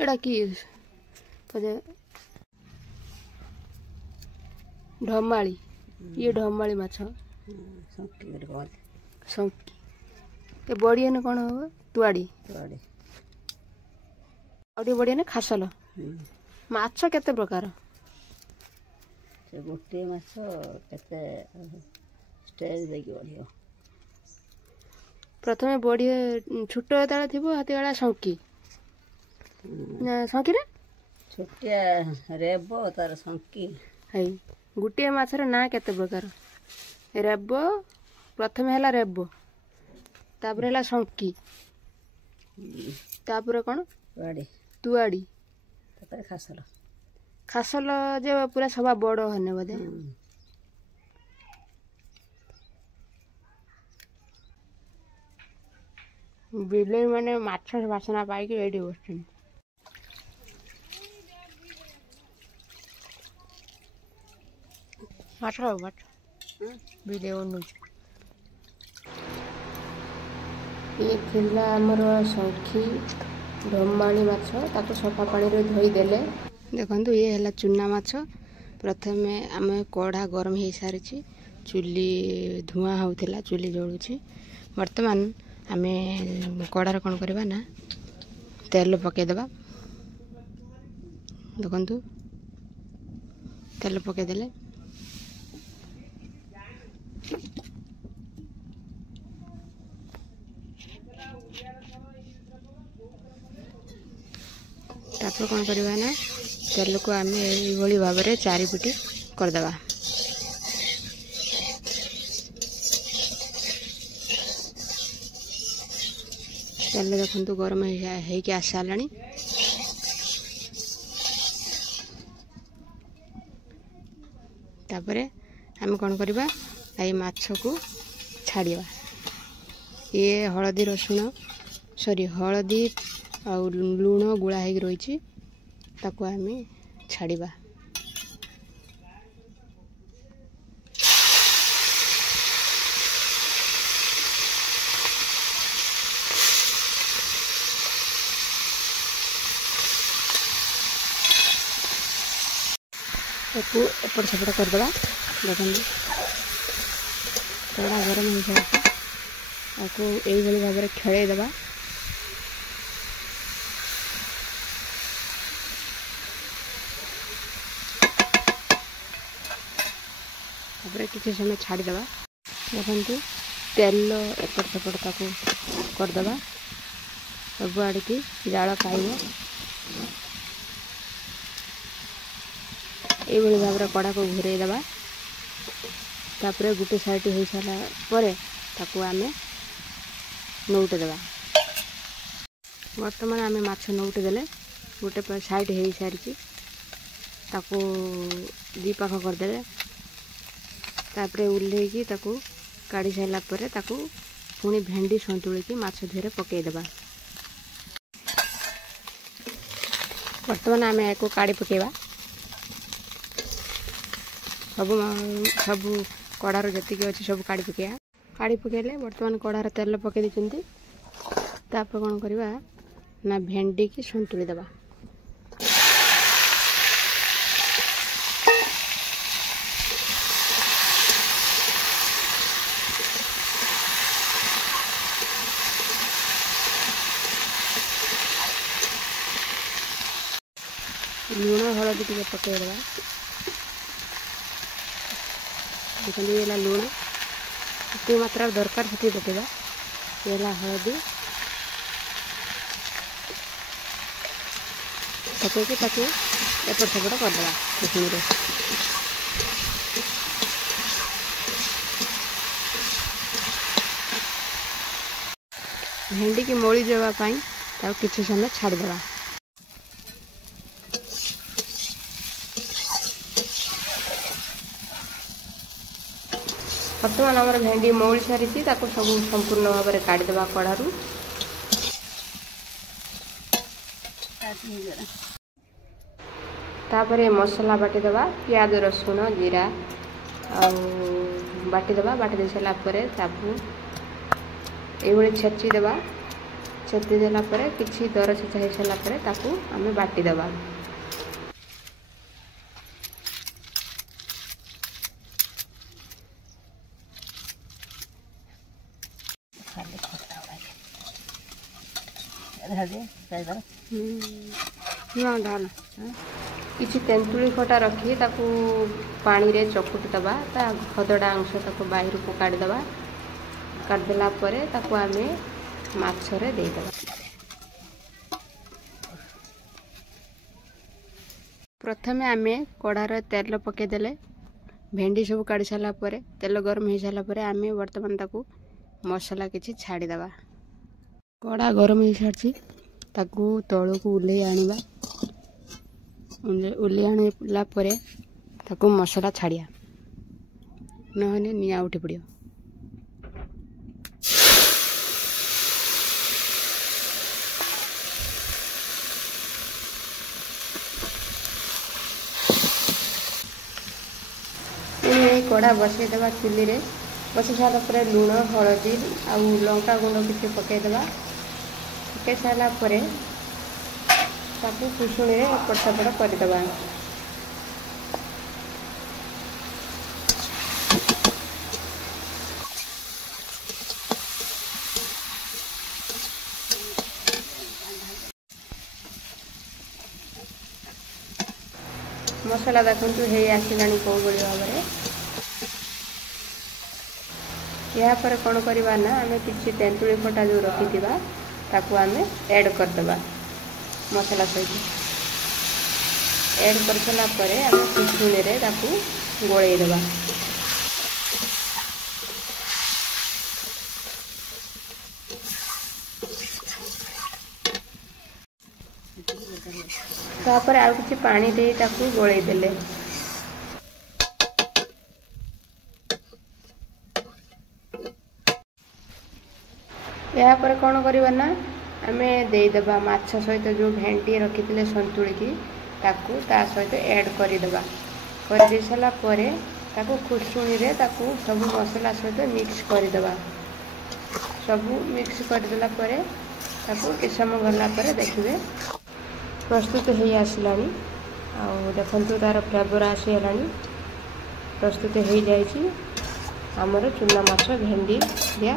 एटा कि ढमाली ये ढमाली माछ संकी ये बढ़िया ने कौन हम तुआड़ी और बढ़िया ने खासल माछ केते प्रकार से गोटे माछ केते स्टेज देकी बढ़िया प्रथमे बढ़िया छोट जेतला थिबो हाथी वाला संकी संकी रे छोटिया रेबो तार संकी है गोटे माछर ना केते प्रकार रेबो प्रथमे हला रेबो तापर हला संकी तापर कोन तुआड़ी तापर खासल खासल जे पूरा सभा बड़ हने बोधे बिले माने माछ वासना पाई के एडी बसछन माछ बिले ओनु ये थिला हमर संखी ढमाणी माछ ताको सफा पानी रे धोई देले देखंतु ये हला चुना माछ प्रथमे आम कढ़ा गरम हो सारी चुली धुआं होता चुली जलुची वर्तमान आम कढ़ार कौन करवा ना तेल पकईदेवा देखु तेल पकईदे तापर कौन करवा ना तेल को आम ये भाव में चारिपिटी करदे तेल देखु गरम हो आसाला तापर आम कौन करवा ये माछ को छाड़िया ये हलदी रसुण सॉरी हलदी आ लुण गुला हो रही ताको आम छाड़िबा ताको एपट सेपट करदे देखो कड़ा गरम हो जाए आपको यही भाव में खेलईदेवा किसी समय छाड़ीदेवा देखु तेल एपट सेपट ताको करदे सब आड़ की जाल पाइब ये भाव में कड़ा को घूरेदेवा तापर गोटे साइड हो सारा पर ताको आम नौटेदेवा बर्तमान आम माछ नौटे देले गोटे साइड हो सारी ताको दी पाख करदे तापर उल्लेकी ताको काढ़ी सारा पर ताको पुणी भेंडी सतुड़ी की माछ देहरे पकईदेवा बर्तमान आम या काढ़ी पकेवा सब सब कड़ार जी अच्छी सब काढ़ी पकेया काढ़ी पकेले बर्तमान कड़ार तेल पकई देते तापर कौन करवा ना भेंडी की सतुड़ी देवा लुण हलदी टे पकईदेवा देखते ये लुण जो मात्रा दरकार से पकेवा ये हलदी पकईकि ताकि एपट सेपट करदे कुसुम भेंडी की मोड़ी देवाई किसी समय छाड़देवा बर्तमान आम भेंडी मौली सारी सब संपूर्ण भाव में काढ़ीदेवा कड़ारू तापर मसला बाटीदेवा प्याज रसुण जीरा बाटीदेवा बाटी दे सारापर ये छेचिदेवा चेपी देला परे किछि दर सिझा हो सारा परे ताकू आमे बाटी देबा। किछि तेंतुली खटा रखी ताकू पानी रे चकुटी दबा ता खदड़ा अंश ताकू बाहिर को काट दबा। काट देला परे ताकू आमे माछ रे दे दबा। प्रथमे आमे कड़ा रे तेल पके देले भेंडी सब काढ़ी सारा परे तेल गरम हो सारा परे आमे वर्तमान ताकू मसला किछि छाड़ी दबा। कड़ा गरम हो सारछि ताकू तळो को उले आनिबा। उले आनिला परे ताकू मसला छाड़िया नहने निया उठी पड़ियो। कड़ा बसई देवा चुली रे बसई सारा परे लूण हलदी आउ लंका गुंड किसी पकईदेवा। पकई सारा परे ताकू कुसुणी रे एपट सेपट करदेवा। मसला देखु हे आसिलानी कौ भाव में। या पर कौन करवा ना आमे किसी तेंतुली खटा जो रखी ताकू आमे ऐड करदबा मसला सहित। ऐड कर सारा परे आमे कुसुणी रे ताकू गोळेई देबा। तापर आउ किछि पानी दे ताकू गोळेई देले। या पर कौन करवा ना आमे दे देबा माछ सहित जो भेंडी रखी संतुली की ताकू ता सहित ऐड कर देबा। कर दे सारा परे ताकू खुशुणी रे ताकू सब मसला सहित मिक्स कर देबा। सब मिक्स कर देला परे ताकू कि समय गला परे देखिबे प्रस्तुत हो आसलानी। आउ देखंतु तार फ्लेवर आसी हेलानी प्रस्तुत हो जाइछि हमर चुना माछ भेंडी या